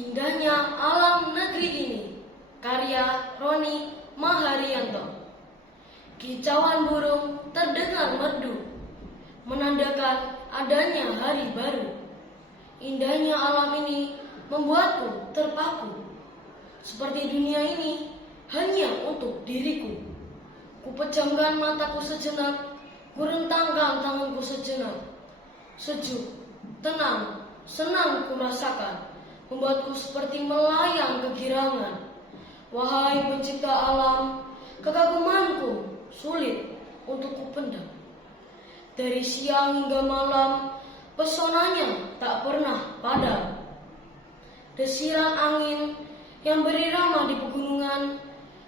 Indahnya alam negeri ini, karya Roni Maharianto. Kicauan burung terdengar merdu, menandakan adanya hari baru. Indahnya alam ini membuatku terpaku, seperti dunia ini hanya untuk diriku. Kupejamkan mataku sejenak, kurentangkan tanganku sejenak. Sejuk, tenang, senang kurasakan, membuatku seperti melayang kegirangan. Wahai pencipta alam, kekagumanku sulit untuk kupendam. Dari siang hingga malam, pesonanya tak pernah padam. Desiran angin yang berirama di pegunungan,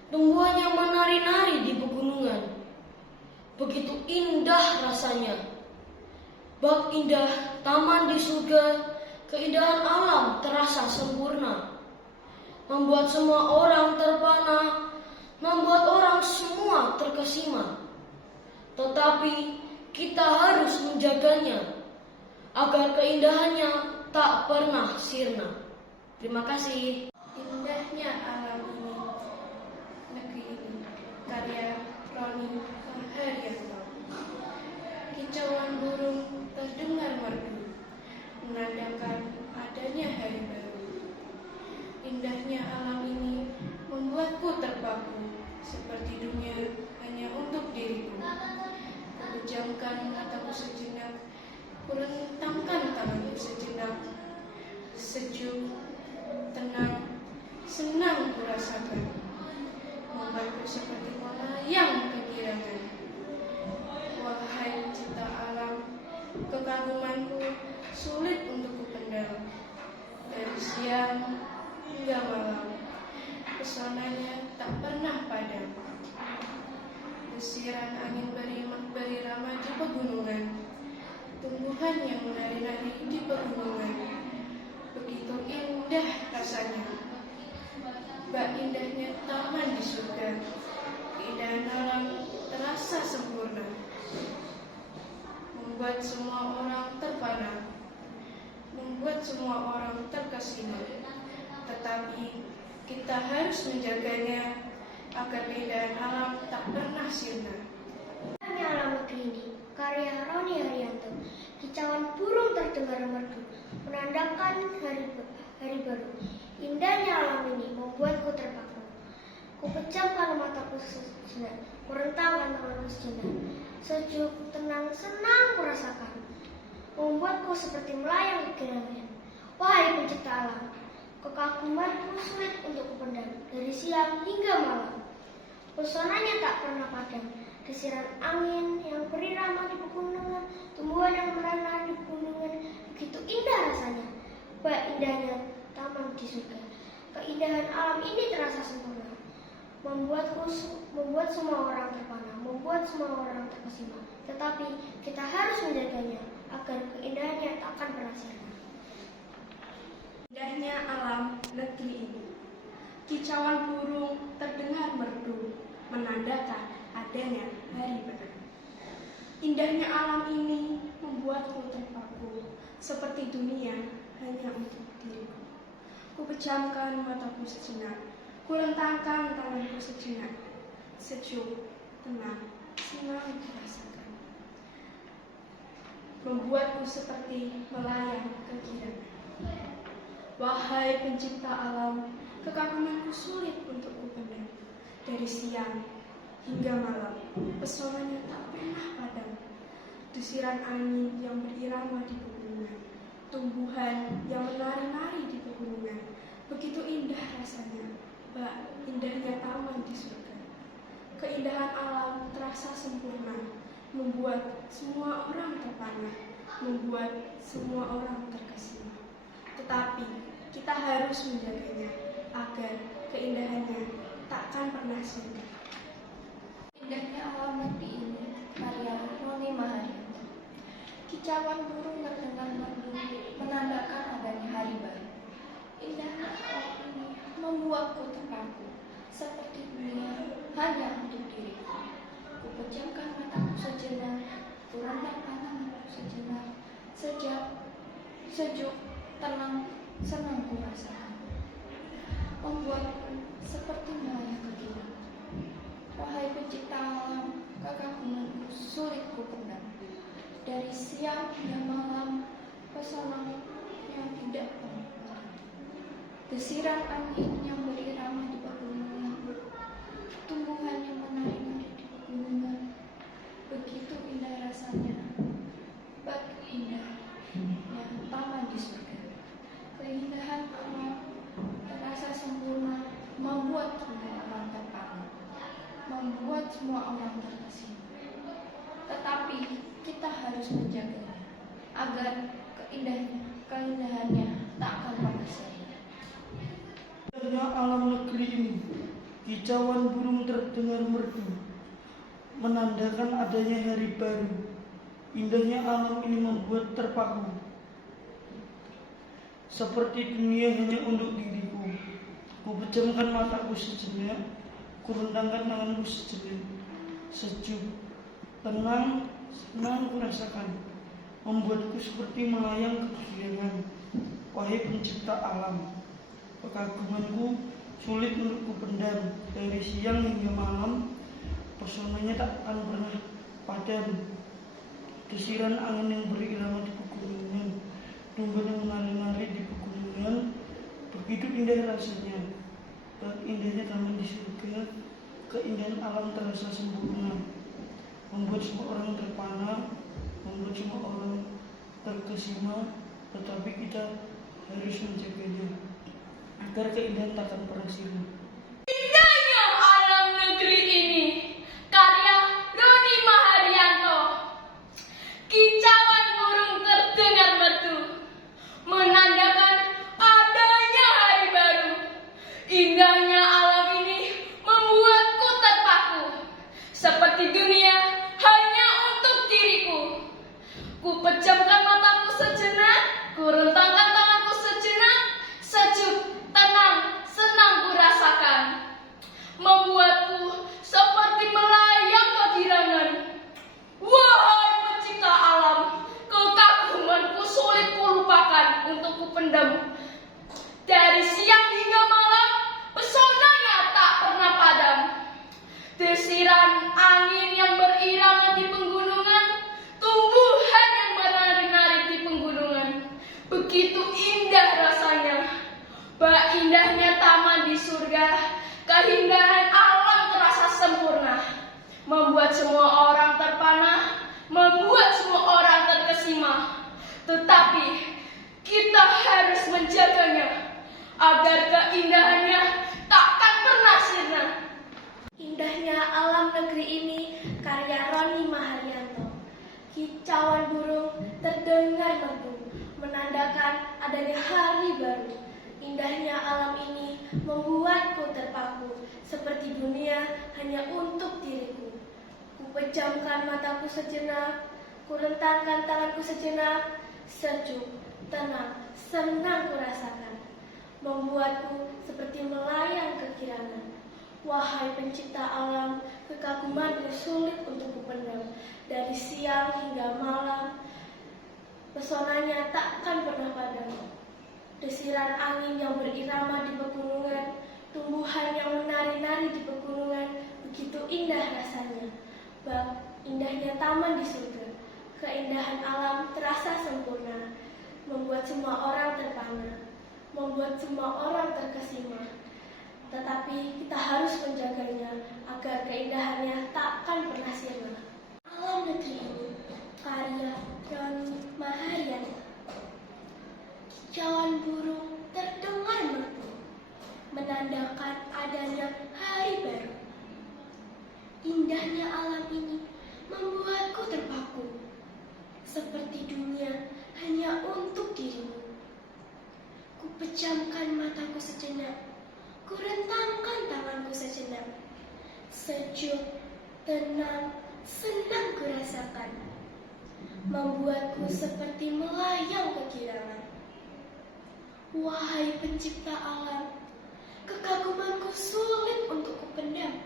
tumbuhan yang menari-nari di pegunungan. Begitu indah rasanya. Bak indah taman di surga, keindahan alam terasa sempurna. Membuat semua orang terpana, membuat orang semua terkesima. Tetapi kita harus menjaganya, agar keindahannya tak pernah sirna. Terima kasih. Indahnya alam ini, negeri ini, karya Roni Maharianto. Kicauan burung terdengar merdu, menandakan adanya hari baru. Indahnya alam ini membuatku terpaku, seperti dunia hanya untuk diriku. Kupejamkan mataku sejenak, kurentangkan tanganku sejenak. Sejuk, tenang, senang kurasakan, membuatku seperti melayang kegirangan. Wahai pencipta alam, kekagumanku sulit untuk kupendam. Dari siang hingga malam, pesonanya tak pernah padam. Desiran angin berirama di pegunungan, tumbuhan yang menari-nari di pegunungan. Begitu indah rasanya. Bak indahnya taman di surga, keindahan alam terasa sempurna. Membuat semua orang terpana, membuat semua orang terkesima. Tetapi kita harus menjaganya, agar keindahan alam tak pernah sirna. Indahnya alam negeri ini, karya Roni Maharianto. Kicauan burung terdengar merdu, menandakan hari baru. Indahnya alam ini membuatku terpaku. Kupejamkan mataku sejenak, kurentangkan tanganku sejenak. Sejuk, tenang, senang kurasakan, membuatku seperti melayang kegirangan. Wahai pencipta alam, kekagumanku sulit untuk kupendam. Dari siang hingga malam, pesonanya tak pernah padam. Desiran angin yang berirama di pegunungan, tumbuhan yang menari di pegunungan. Begitu indah rasanya. Bak indahnya taman di surga, keindahan alam ini terasa sempurna. Membuat semua orang terpana, membuat semua orang terkesima. Tetapi kita harus menjaganya, agar keindahannya tak akan pernah sirna. Indahnya alam negeri ini, kicauan burung terdengar merdu, menandakan adanya hari baru. Indahnya alam ini membuatku terpaku, seperti dunia hanya untuk diriku. Kupejamkan mataku sejenak, kurentangkan tanganku sejenak. Sejuk, tenang, senang kurasakan, membuatku seperti melayang kegirangan. Wahai pencipta alam, kekagumanku sulit untuk kupendam. Dari siang hingga malam, pesonanya tak pernah padam. Desiran angin yang berirama di pegunungan, tumbuhan yang menari-nari di pegunungan. Begitu indah rasanya. Bak indahnya taman di surga, keindahan alam terasa sempurna. Membuat semua orang terpana, membuat semua orang terkesima. Tetapi kita harus menjaganya, agar keindahannya takkan pernah sirna. Indahnya alam negeri ini, karya Roni Maharianto. Kicauan burung terdengar merdu, menandakan adanya hari baru. Indahnya alam ini membuatku terpaku, seperti dunia hanya untuk diriku. Kupejamkan mataku sejenak, kurentangkan tanganku sejenak. Sejuk, tenang, senang ku rasakan, membuatku seperti melayang gila. Wahai pencipta alam, kekagumanku sulit ku pendam. Dari siang hingga malam, pesona yang tidak pernah padam. Desiran angin yang berirama di pegunungan, tumbuhan yang menari-nari di pegunungan, begitu indah rasanya, bagi indahnya taman di surga. Keindahan alam terasa sempurna, membuat semua orang terpana, membuat semua orang terkesima. Tetapi kita harus menjaganya agar keindahannya tak akan pernah sirna. Indahnya alam negeri ini, kicauan burung terdengar merdu, menandakan adanya hari baru. Indahnya alam ini membuat terpaku, seperti dunia hanya untuk diriku. Ku pejamkan mataku sejenak, ku rentangkan tanganku sejenak. Sejuk, tenang, senang ku rasakan, membuatku seperti melayang kegirangan. Wahai pencipta alam, kekagumanku sulit untuk kupendam. Dari siang hingga malam, pesonanya tak akan pernah padam. Desiran angin yang berirama di pegunungan, tumbuhan yang menari-nari di pegunungan, begitu indah rasanya. Indahnya taman di surga, keindahan alam terasa sempurna, membuat semua orang terpana, membuat semua orang terkesima. Tetapi kita harus menjaganya agar keindahan tak akan pernah sirna. Indahnya alam negeri ini, karya Roni Maharianto. Kicauan burung terdengar merdu, menandakan adanya hari baru. Indahnya alam ini membuatku terpaku, seperti dunia hanya untuk diriku. Ku pejamkan mataku sejenak, ku rentangkan tanganku sejenak. Sejuk, tenang, senang ku rasakan, membuatku seperti melayang kegirangan. Wahai pencipta alam, kekagumanku sulit ku lupakan untuk ku pendam. Dari siang hingga malam, pesonanya tak pernah padam. Desiran angin yang berirama di pegunungan, tumbuhan yang menari-nari di pegunungan, begitu indah rasanya. Bak indahnya taman di surga, keindahan alam terasa sempurna, membuat semua orang terpana, membuat semua orang terkesima. Tetapi kita harus menjaganya agar keindahannya takkan pernah sirna. Indahnya alam negeri ini, karya Roni Maharianto. Kicauan burung terdengar merdu, menandakan adanya hari baru. Indahnya alam ini membuatku terpaku, seperti dunia hanya untuk diriku. Ku pejamkan mataku sejenak, ku rentangkan tanganku sejenak. Sejuk, tenang, senang ku rasakan, membuatku seperti melayang kegirangan. Wahai pencipta alam, kekagumanku sulit untuk kupendam. Dari siang hingga malam, pesonanya takkan pernah padam. Desiran angin yang berirama di pegunungan, tumbuhan yang menari-nari di pegunungan, begitu indah rasanya. Bak indahnya taman di surga, keindahan alam terasa sempurna, membuat semua orang terpana, membuat semua orang terkesima. Tetapi kita harus menjaganya agar keindahannya takkan pernah sirna. Alam negeri ini, karya Roni Maharianto. Kicauan burung terdengar merdu, menandakan adanya hari baru. Indahnya alam ini membuatku terpaku, seperti dunia hanya untuk dirimu. Ku pejamkan mataku sejenak, ku rentangkan tanganku sejenak. Sejuk, tenang, senang ku rasakan, membuatku seperti melayang kegirangan. Wahai pencipta alam, kekagumanku sulit untuk kupendam.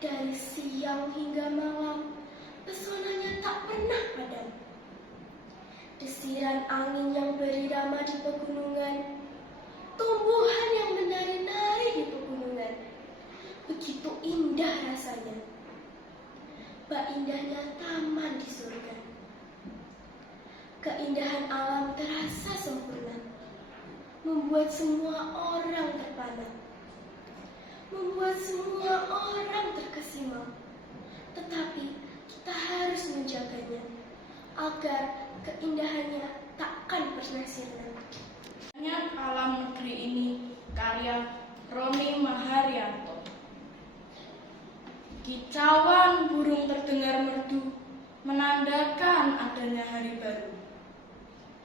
Dari siang hingga malam, pesonanya tak pernah padam. desiran angin yang berirama di pegunungan, tumbuhan yang menari-nari di pegunungan. Begitu indah rasanya, bak indahnya taman di surga. Keindahan alam terasa sempurna, membuat semua orang terpana, membuat semua orang terkesima. Tetapi kita harus menjaganya agar keindahannya takkan pernah sirna. Banyak alam negeri ini karya Roni Maharyanto. Kicauan burung terdengar merdu, menandakan adanya hari baru.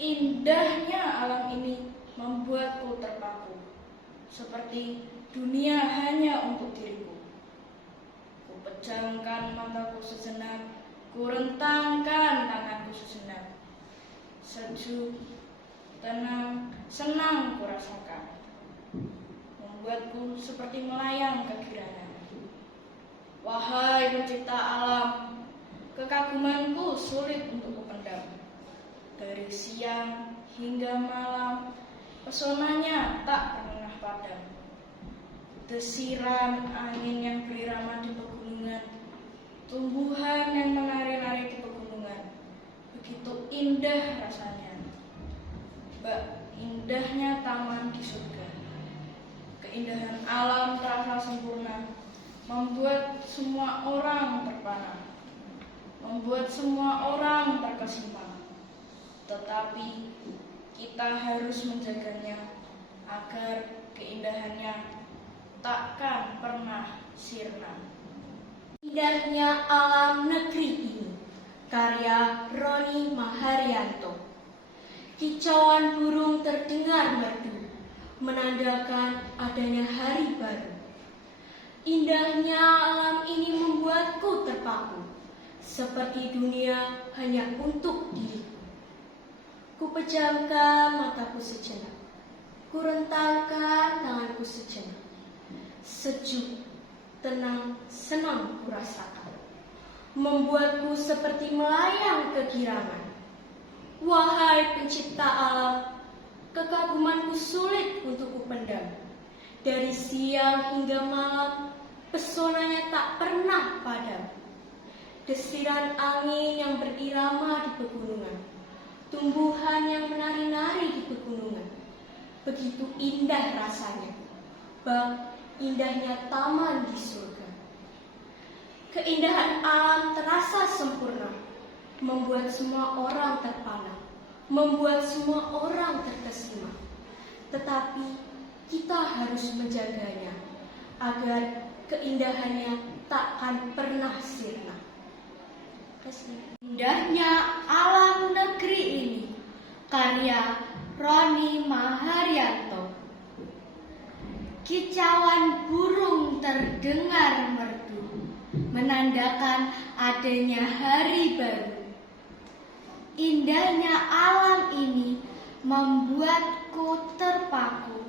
Indahnya alam ini membuatku terpaku, seperti dunia hanya untuk diriku. Ku pejamkan mataku sejenak, ku rentangkan tanganku sejenak. Sejuk, tenang, senang ku rasakan, membuatku seperti melayang kegirangan. Wahai pencipta alam, kekagumanku sulit untuk kupendam. Dari siang hingga malam, pesonanya tak pernah padam. Desiran angin yang berirama di pegunungan, tumbuhan yang menari-nari di pegunungan, begitu indah rasanya. Bak indahnya taman di surga. Keindahan alam terasa sempurna, membuat semua orang terpana, membuat semua orang terkesima. Tetapi kita harus menjaganya agar keindahannya takkan pernah sirna. Indahnya alam negeri ini, karya Roni Maharyanto. Kicauan burung terdengar merdu, menandakan adanya hari baru. Indahnya alam ini membuatku terpaku, seperti dunia hanya untuk diriku. Ku pejamkan mataku sejenak, ku rentangkan tanganku sejenak. Sejuk, tenang, senang ku rasakan, membuatku seperti melayang kegirangan. Wahai pencipta alam, kekagumanku sulit untuk kupendam. Dari siang hingga malam, pesonanya tak pernah padam. Desiran angin yang berirama di pegunungan, tumbuhan yang menari-nari di pegunungan, begitu indah rasanya, bak indahnya taman di surga. Keindahan alam terasa sempurna, membuat semua orang terpana, membuat semua orang terkesima. Tetapi kita harus menjaganya agar keindahannya takkan pernah sirna. Indahnya alam negeri ini, karya Roni Maharyanto. Kicauan burung terdengar merdu, menandakan adanya hari baru. Indahnya alam ini membuatku terpaku,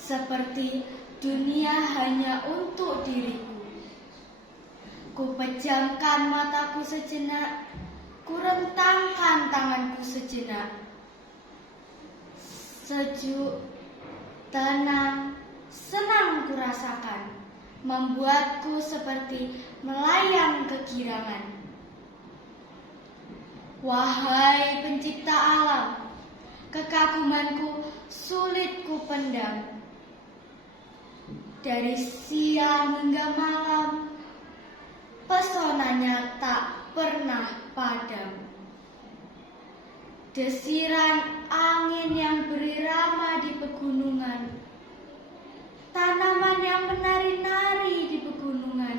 seperti dunia hanya untuk diriku. Ku pejamkan mataku sejenak, ku rentangkan tanganku sejenak. Sejuk, tenang, senang ku rasakan, membuatku seperti melayang kegirangan. Wahai pencipta alam, kekagumanku sulit ku pendam. Dari siang hingga malam, pesonanya tak pernah padam. Desiran angin yang berirama di pegunungan, tanaman yang menari-nari di pegunungan,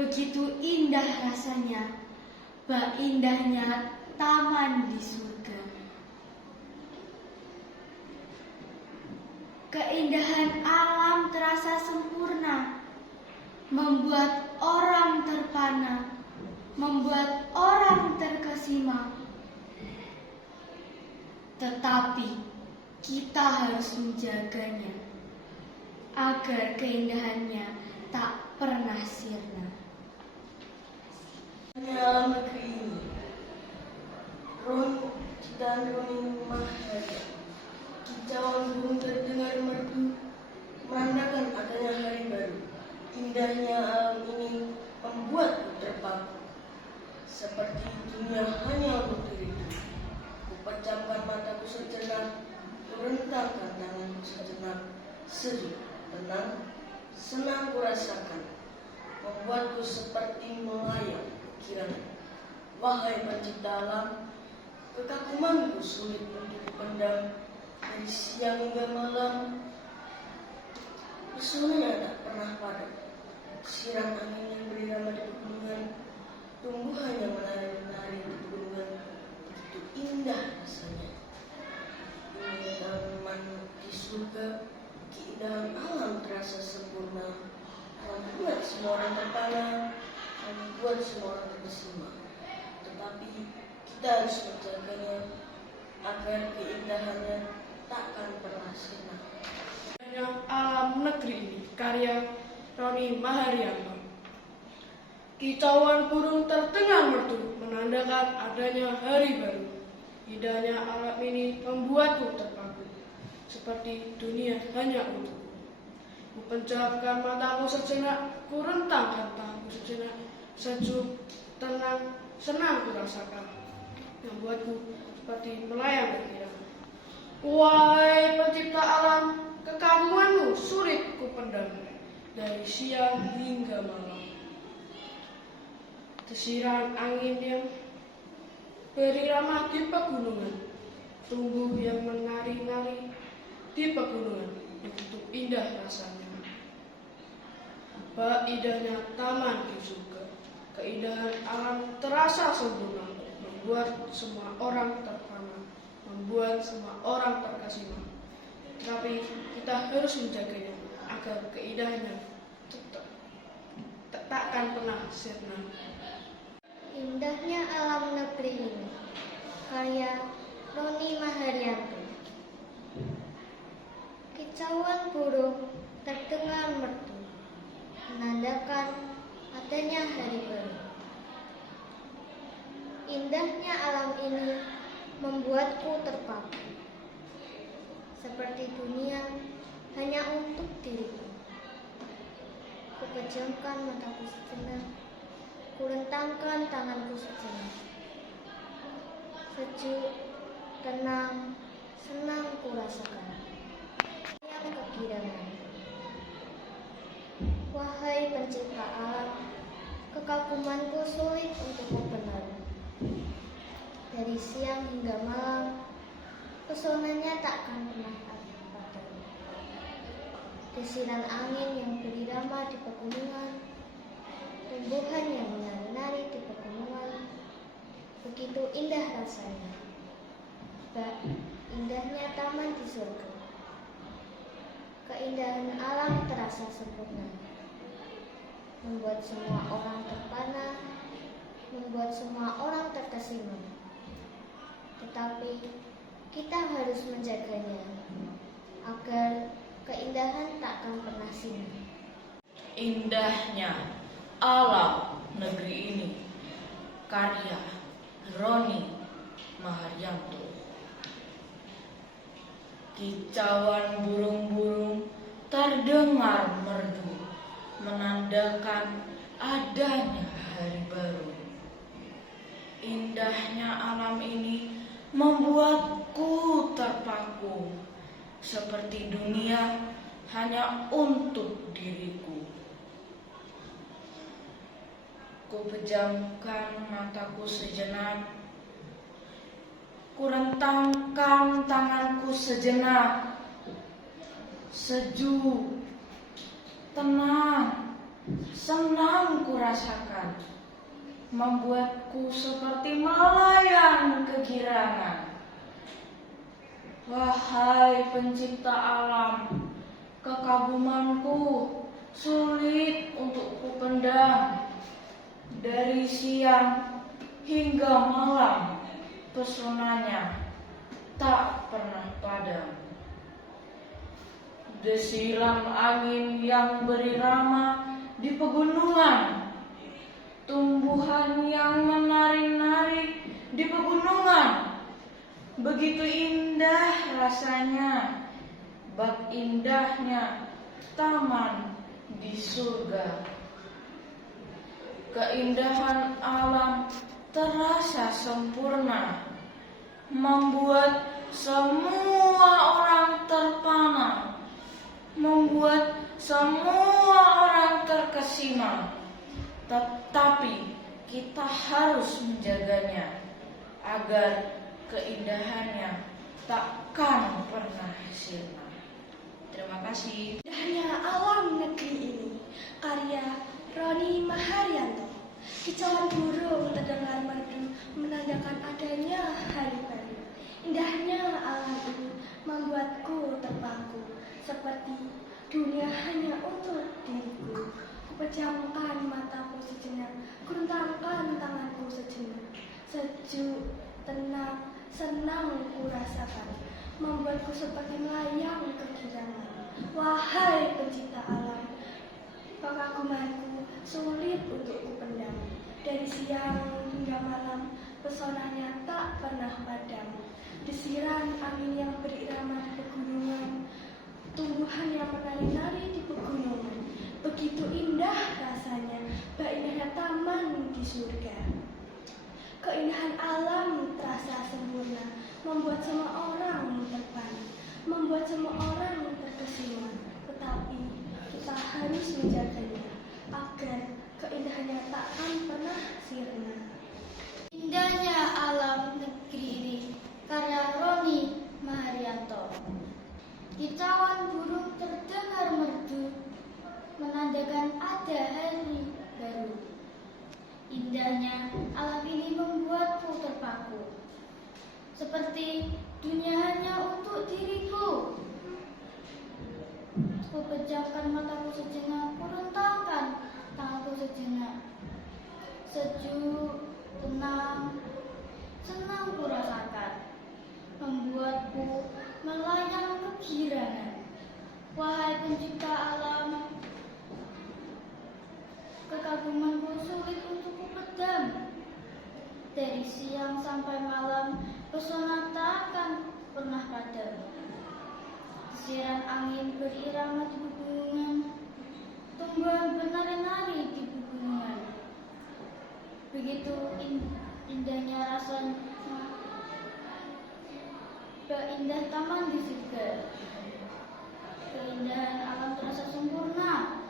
begitu indah rasanya, bak indahnya taman di surga. Keindahan alam terasa sempurna, membuat orang terpana, membuat orang terkesima. Tetapi kita harus menjaganya agar keindahannya tak pernah sirna. Alam negeri ini, Roni Mahaya. Kicauan burung terdengar merdu, menandakan adanya hari baru. Indahnya alam ini membuatku terpaku, seperti dunia hanya untuk diriku. Kupejamkan mataku sejenak, kurentangkan tanganku sejenak. Sejuk, tenang, senang kurasakan, membuatku seperti melayang kirana. Wahai pencipta alam, kekagumanku sulit untuk dipendam. Dari siang hingga malam, pesonanya tak pernah padam. Siram angin yang berirama di pegunungan, tumbuhan yang menari-nari di pegunungan, begitu indah rasanya. Ini taman di surga, keindahan alam terasa sempurna, membuat semua orang terpana, membuat semua orang terkesima. Tetapi kita harus menjaganya agar keindahannya takkan pernah sirna. Alam negeri ini, karya Roni Maharianto. Kicauan burung terdengar merdu, menandakan adanya hari baru. Indahnya alam ini membuatku terpaku, seperti dunia hanya untukku. Kupejamkan mataku sejenak, kurentangkan tanganku sejenak. Sejuk, tenang, senang kurasakan, membuatku seperti melayang berkirana. Wahai pencipta alam, kekagumanmu sulit kupendam. Dari siang hingga malam, desiran angin yang berirama di pegunungan, tumbuh yang menari-nari di pegunungan, begitu indah rasanya. Bah indahnya taman di surga, keindahan alam terasa sempurna, membuat semua orang terpana, membuat semua orang terkesima. Tapi kita harus menjaganya agar keindahannya takkan pernah sirna. Indahnya alam negeri ini, karya Roni Maharianto. Kicauan burung terdengar merdu, menandakan adanya hari baru. Indahnya alam ini membuatku terpaku, seperti dunia hanya untuk diriku. Kupejamkan mataku sejenak, kurentangkan tanganku sejenak. Sejuk, tenang, senang kurasakan, yang kegirangan. Wahai pencipta alam, kekagumanku sulit untuk kubenar. Dari siang hingga malam, pesonanya takkan pernah padam. Desiran angin yang berirama di pegunungan, tumbuhan yang menari-nari di pegunungan, begitu indah rasanya. Indahnya taman di surga, keindahan alam terasa sempurna, membuat semua orang terpana, membuat semua orang terkesima. Tetapi kita harus menjaganya agar keindahan takkan pernah sirna. Indahnya alam negeri ini, karya Roni Maharianto. Kicauan burung-burung terdengar merdu, menandakan adanya hari baru. Indahnya alam ini membuatku terpaku, seperti dunia hanya untuk diriku. Kupejamkan mataku sejenak, kurentangkan tanganku sejenak. Sejuk, tenang, senang kurasakan, membuatku seperti melayang kegirangan. Wahai pencipta alam, kekagumanku sulit untuk kupendam. Dari siang hingga malam, pesonanya tak pernah padam. Desiran angin yang berirama di pegunungan, tumbuhan yang menari-nari di pegunungan. Begitu indah rasanya, bak indahnya taman di surga. Keindahan alam terasa sempurna, membuat semua orang terpana, membuat semua orang terkesima. Tetapi kita harus menjaganya agar keindahannya takkan pernah sirna. Terima kasih. Indahnya alam negeri ini, karya Roni Maharyanto. Kicauan burung terdengar merdu menandakan adanya hari baru. Indahnya alam ini membuatku terpaku, seperti dunia hanya untuk diriku. Kupejamkan mataku sejenak, kurentangkan tanganku sejenak. Sejuk, tenang, senang ku rasakan, membuatku seperti melayang kegirangan. Wahai pencipta alam, kekagumanku sulit untuk kupendam. Dari siang hingga malam, pesonanya tak pernah padam. Desiran angin yang berirama di pegunungan, tumbuhan yang menari-nari di pegunungan. Begitu indah rasanya, bak indahnya taman di surga. Keindahan alam terasa sempurna, membuat semua orang terpana, membuat semua orang terkesima. Tetapi kita harus menjaganya agar keindahannya takkan pernah sirna. Indahnya alam negeri ini, karya Roni Maharyanto. Kicauan burung terdengar merdu, menandakan ada hari baru. Indahnya alam ini membuatku terpaku, seperti dunia hanya untuk diriku. Ku pejamkan mataku sejenak, ku rentangkan tanganku sejenak. Sejuk, tenang, senang ku rasakan, membuatku melayang kegirangan. Wahai pencipta alam, kekagumanku sulit untuk kupedam. Dari siang sampai malam, pesona takkan pernah padam. Desiran angin berirama di pegunungan, tumbuhan bernari-nari di pegunungan. Begitu indahnya rasanya, indah taman di surga. Keindahan alam terasa sempurna,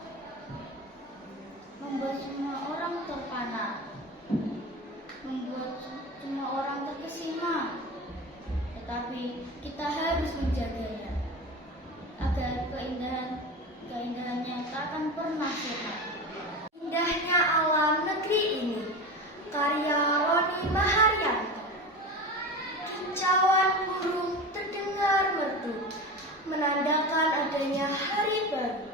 membuat semua orang terpana, membuat semua orang terkesima. Tetapi kita harus menjaganya agar keindahannya takkan pernah sirna. Indahnya alam negeri ini, karya Roni Maharyanto. Kicauan burung terdengar merdu, menandakan adanya hari baru.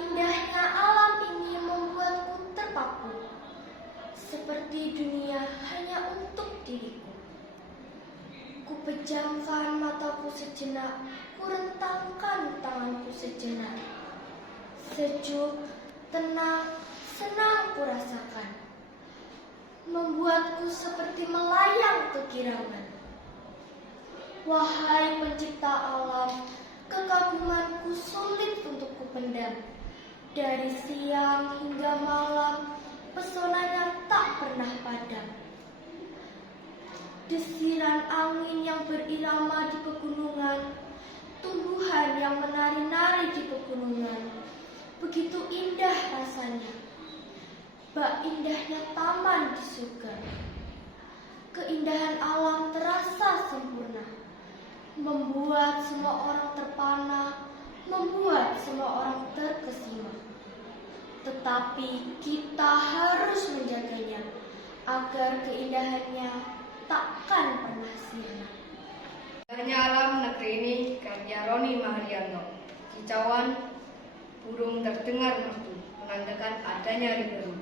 Indahnya alam ini membuatku terpaku, seperti dunia hanya untuk diriku. Ku pejamkan mataku sejenak, ku rentangkan tanganku sejenak. Sejuk, tenang, senang ku rasakan, membuatku seperti melayang kegirangan. Wahai pencipta alam, kekagumanku sulit untuk kupendam. Dari siang hingga malam, pesonanya tak pernah padam. Desiran angin yang berirama di pegunungan, tumbuhan yang menari-nari di pegunungan. Begitu indah rasanya, bak indahnya taman di surga. Keindahan alam terasa sempurna, membuat semua orang terpana, membuat semua orang terkesima. Tetapi kita harus menjaganya agar keindahannya takkan pernah sirna. Indahnya alam negeri ini, karya Roni Maharyanto. Kicauan burung terdengar merdu, menandakan adanya hari baru.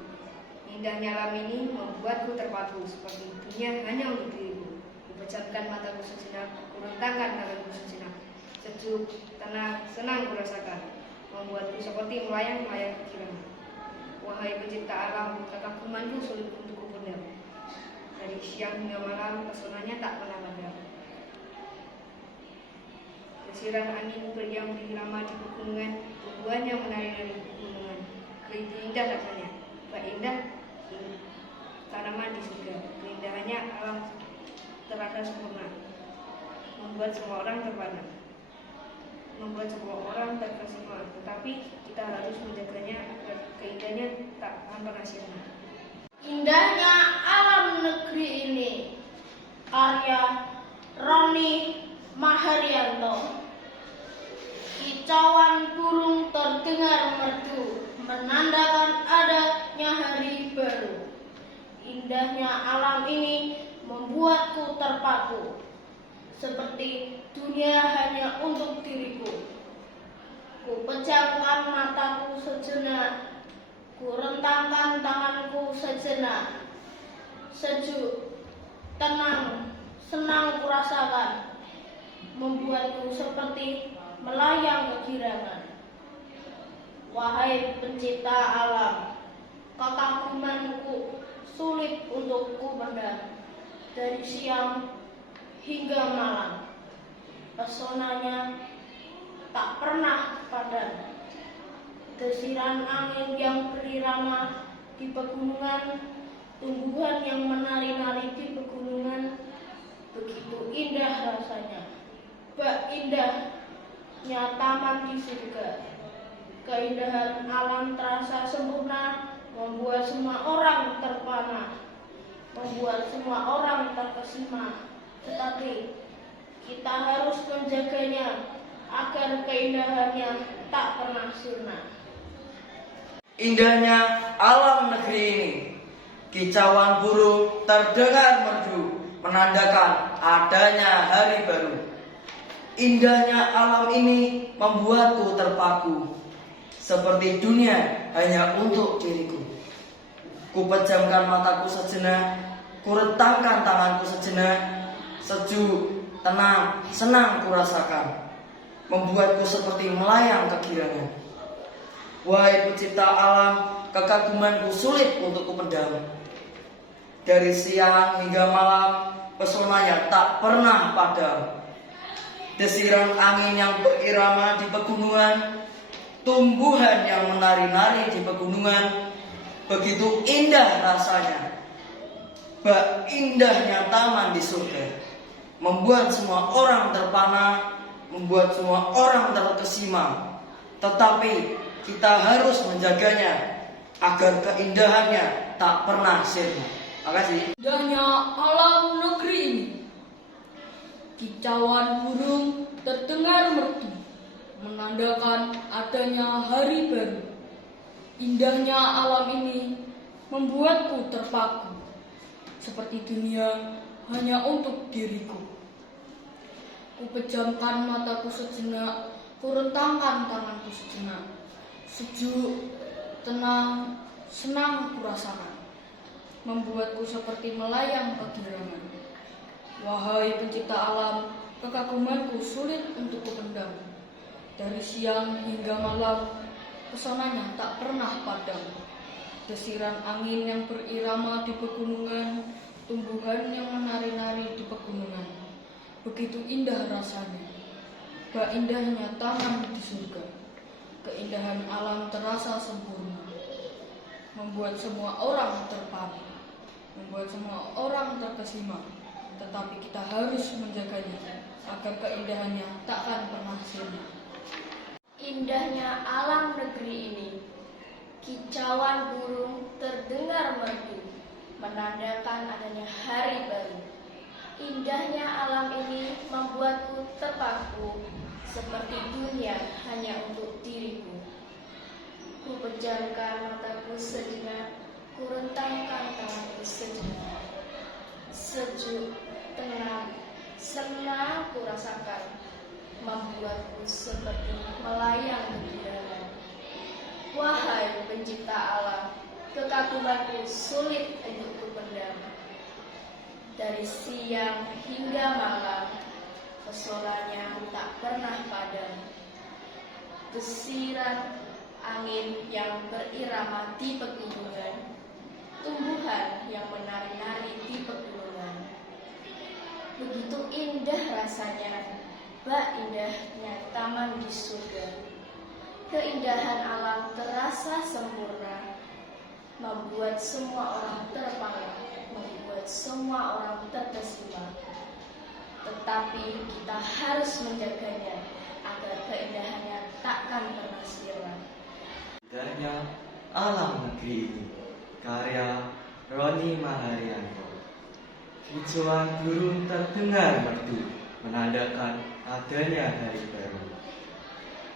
Indahnya alam ini membuatku terpaku, seperti dunia hanya untuk diriku. Kupejamkan mataku sejenak, kurentangkan tanganku sejenak. Sejuk, tenang, senang kurasakan, membuatku seperti melayang-layang kegirangan. Wahai pencipta alam, kekagumanku sulit untuk kupendam. Dari siang hingga malam, pesonanya tak pernah padam. Desiran angin yang berirama di pegunungan, tumbuhan yang menari-nari di pegunungan. Begitu indah rasanya, tak indah tanaman di surga. Keindahannya alam terasa sempurna, membuat semua orang terpana, membuat semua orang terkesima. Tetapi kita harus menjaganya agar keindahannya tak akan pernah sirna. Indahnya alam negeri ini, karya Roni Maharianto. Kicauan burung terdengar merdu, menandakan adanya hari baru. Indahnya alam ini membuatku terpaku, seperti dunia hanya untuk diriku. Ku pejamkan mataku sejenak, ku rentangkan tanganku sejenak. Sejuk, tenang, senang kurasakan, membuatku seperti melayang kegirangan. Wahai pencipta alam, kekagumanku sulit untuk ku pendam. Dari siang hingga malam, pesonanya tak pernah padam. Desiran angin yang berirama di pegunungan, tumbuhan yang menari-nari di pegunungan, begitu indah rasanya. Bak indahnya taman di surga. Keindahan alam terasa sempurna, membuat semua orang terpana, membuat semua orang terkesima. Tetapi kita harus menjaganya agar keindahannya tak pernah sirna. Indahnya alam negeri ini, kicauan burung terdengar merdu, menandakan adanya hari baru. Indahnya alam ini membuatku terpaku, seperti dunia hanya untuk diriku. Ku pejamkan mataku sejenak, ku rentangkan tanganku sejenak. Sejuk, tenang, senang kurasakan, membuatku seperti melayang kegirangan. Wahai pencipta alam, kekagumanku sulit untuk kupendam. Dari siang hingga malam, pesonanya tak pernah padam. Desiran angin yang berirama di pegunungan, tumbuhan yang menari-nari di pegunungan, begitu indah rasanya. Bak indahnya taman di surga, membuat semua orang terpana, membuat semua orang terkesima. Tetapi kita harus menjaganya agar keindahannya tak pernah sirna. Makasih. Indahnya alam negeri ini, kicauan burung terdengar merdu, menandakan adanya hari baru. Indahnya alam ini membuatku terpaku, seperti dunia hanya untuk diriku. Ku pejamkan mataku sejenak, ku rentangkan tanganku sejenak. Sejuk, tenang, senang kurasakan, membuatku seperti melayang kegirangan. Wahai pencipta alam, kekagumanku sulit untuk kupendam. Dari siang hingga malam, pesonanya tak pernah padam. Desiran angin yang berirama di pegunungan, tumbuhan yang menari-nari di pegunungan, begitu indah rasanya. Bak indahnya taman di surga. Keindahan alam terasa sempurna, membuat semua orang terpana, membuat semua orang terkesima. Tetapi kita harus menjaganya agar keindahannya takkan pernah sirna. Indahnya alam negeri ini, kicauan burung terdengar merdu, menandakan adanya hari baru. Indahnya alam ini membuatku terpaku, seperti dunia hanya untuk diriku. Ku pejamkan mataku sejenak, ku rentangkan tanganku sejenak. Sejuk, tenang, senang ku rasakan, membuatku seperti melayang kegirangan. Wahai pencipta alam, kekagumanku sulit untuk kupendam. Dari siang hingga malam, pesonanya tak pernah padam. Desiran angin yang berirama di pegunungan, tumbuhan yang menari-nari di pegunungan. Begitu indah rasanya, bak indahnya taman di surga. Keindahan alam terasa sempurna, membuat semua orang terpana, membuat semua orang terkesima. Tetapi kita harus menjaganya agar keindahannya takkan pernah sirna. Indahnya alam negeri ini, karya Roni Maharianto. Kicauan burung terdengar merdu, menandakan adanya hari baru.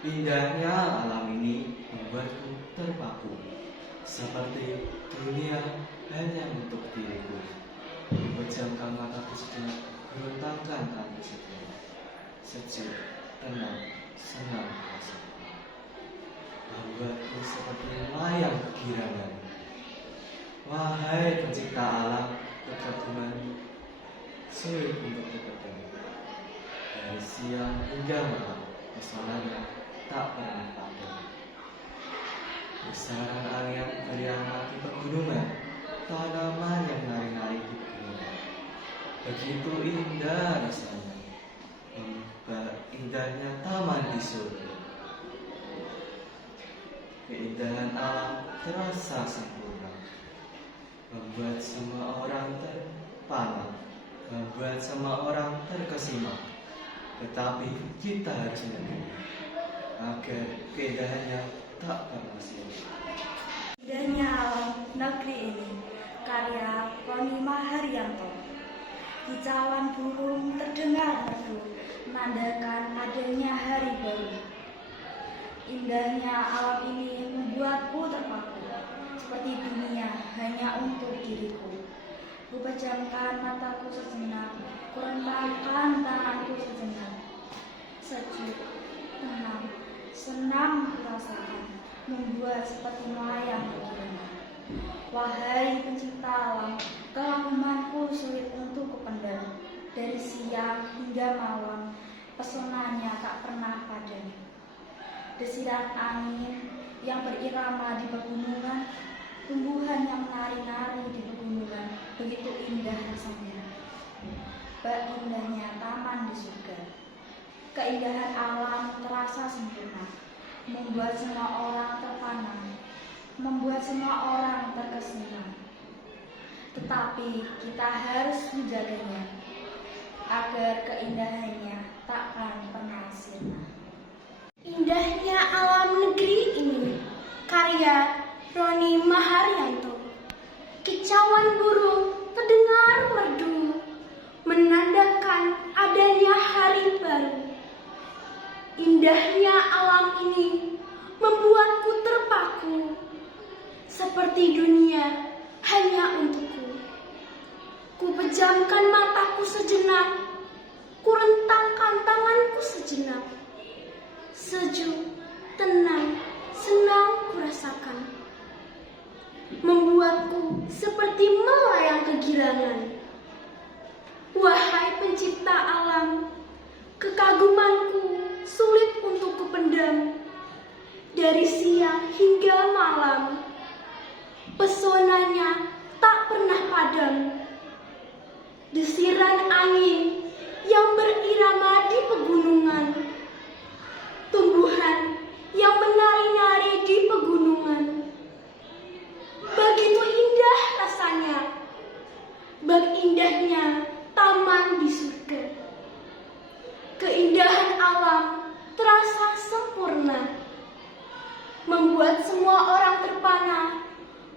Indahnya alam ini membuatku terpaku, seperti dunia hanya untuk diriku. Memejamkan mataku sejenak, berontakkan tangan sejenak. Sejuk, tenang, senang rasaku. Membuatku seperti melayang kegirangan. Wahai pencipta alam, kekaguman sulit untuk dipendam. Dari siang hingga malam, pesonanya tak pernah padam. Besaran angin beriamak di pegunungan, tanaman yang nari-nari di pegunungan. Begitu indah rasanya, indahnya taman di surga. Keindahan alam terasa sempurna, membuat semua orang terpana, membuat semua orang terkesima. Tetapi kita harus mengerti agar keindahannya tak pernah sirna. Indahnya alam negeri ini, karya Roni Maharianto. Kicauan burung terdengar merdu, menandakan adanya hari baru. Indahnya alam ini membuatku terpaku, seperti dunia hanya untuk diriku. Ku pejamkan mataku sejenak, ku rentangkan tanganku sejenak. Sejuk, tenang, senang kurasakan, membuat seperti melayang kegirangan. Wahai pencipta alam, kekagumanku sulit untuk kupendam. Dari siang hingga malam, pesonanya tak pernah padam. Desiran angin yang berirama di pegunungan, tumbuhan yang menari-nari di pegunungan, begitu indah rasanya. Bak indahnya taman di surga. Keindahan alam terasa sempurna, membuat semua orang terpana, membuat semua orang terkesima. Tetapi kita harus menjaganya agar keindahannya takkan pernah sirna. Indahnya alam negeri ini, karya Roni Maharianto. Kicauan burung terdengar merdu, menandakan adanya hari baru. Indahnya alam ini membuatku terpaku, seperti dunia hanya untukku. Ku pejamkan mataku sejenak, ku rentangkan tanganku sejenak. Sejuk, tenang, senang kurasakan, membuatku seperti melayang kegirangan. Wahai pencipta alam, kekagumanku sulit untuk kupendam. Dari siang hingga malam, pesonanya tak pernah padam. Desiran angin yang berirama di pegunungan, tumbuhan yang menari-nari di pegunungan. Begitu indah rasanya, berindahnya taman di surga. Keindahan alam terasa sempurna, membuat semua orang terpana,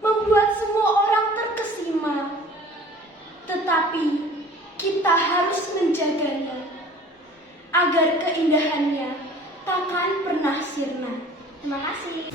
membuat semua orang terkesima. Tetapi kita harus menjaganya agar keindahannya takkan pernah sirna. Terima kasih.